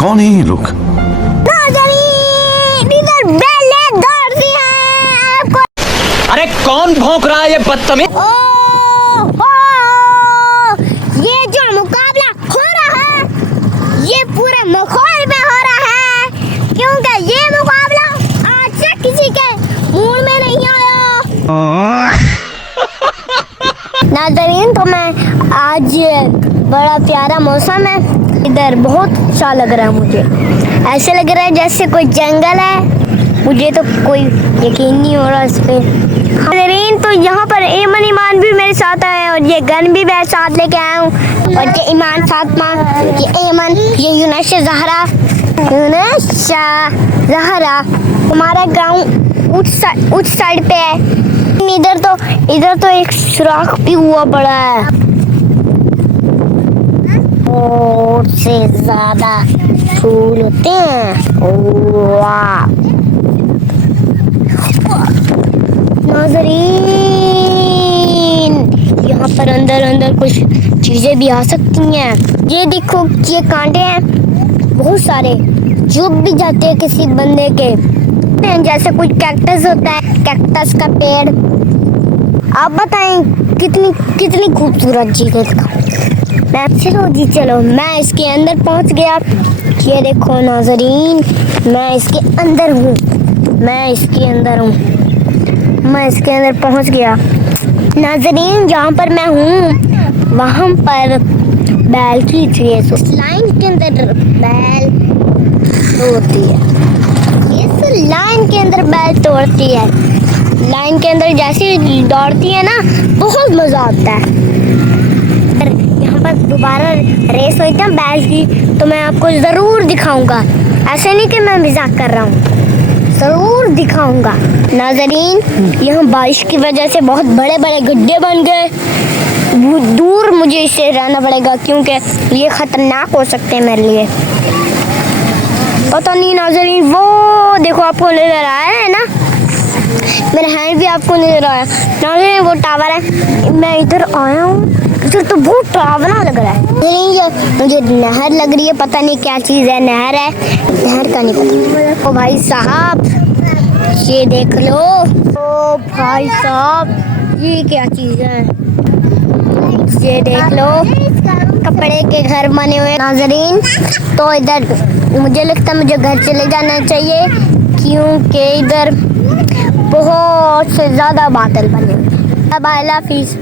कौन है ये लोग? इधर बेलें दौड़ती हैं। अरे कौन भौंक रहा है ये बदतमीज? ये जो मुकाबला हो रहा है ये पूरे माहौल में हो रहा है, क्योंकि ये मुकाबला आज से किसी के मूड में नहीं आया। नाज़रीन, तो मैं आज बड़ा प्यारा मौसम है, इधर बहुत अच्छा लग रहा है मुझे। ऐसे लग रहा है जैसे कोई जंगल है, मुझे तो कोई यकीन नहीं हो रहा इस पे। नाज़रीन, तो यहाँ पर ऐमन ईमान भी मेरे साथ है और ये गन भी मैं साथ लेके आया हूँ। और ये ईमान, फातिमा, ये ऐमन, ये यूनुस ज़हरा। हमारा गाँव उस साइड पे है। इधर तो एक सुराख भी हुआ पड़ा है, और से ज्यादा फूल होते हैं। वाह नाज़रीन, यहाँ पर अंदर कुछ चीजें भी आ सकती हैं। ये देखो, ये कांटे हैं बहुत सारे, चुभ भी जाते हैं किसी बंदे के, जैसे कुछ कैक्टस होता है, कैक्टस का पेड़। आप बताएं कितनी खूबसूरत चीज है इसका। चलो मैं इसके अंदर पहुंच गया। ये देखो नाज़रीन, मैं इसके अंदर हूँ, मैं इसके अंदर पहुंच गया। नाज़रीन, जहाँ पर मैं हूँ वहाँ पर बैल की रेस, लाइन के अंदर बैल तोड़ती है। इस लाइन के अंदर बैल तोड़ती है, लाइन के अंदर जैसे दौड़ती है ना, बहुत मजा आता है। यहाँ पर दोबारा रेस हुई था बैल की, तो मैं आपको जरूर दिखाऊंगा। ऐसे नहीं कि मैं मजाक कर रहा हूँ, जरूर दिखाऊंगा। नाज़रीन, यहाँ बारिश की वजह से बहुत बड़े बड़े गड्ढे बन गए, दूर मुझे इससे रहना पड़ेगा क्योंकि ये खतरनाक हो सकते हैं मेरे लिए। पता नहीं नाज़रीन, वो देखो आपको नजर आया है ना, मेरा हैंड भी आपको नजर आया नाज़रीन, वो टावर है। मैं इधर आया हूँ, इधर तो बहुत डरावना लग रहा है। ये मुझे नहर लग रही है, पता नहीं क्या चीज़ है, नहर है, नहर का नहीं पता। ओ भाई साहब, ये देख लो। ओ भाई साहब, ये क्या चीज़ है, ये देख लो, कपड़े के घर बने हुए। नाज़रीन, तो इधर मुझे लगता है मुझे घर चले जाना चाहिए, क्योंकि इधर बहुत से ज़्यादा बादल बने हुए। अब अल्लाह हाफिज़।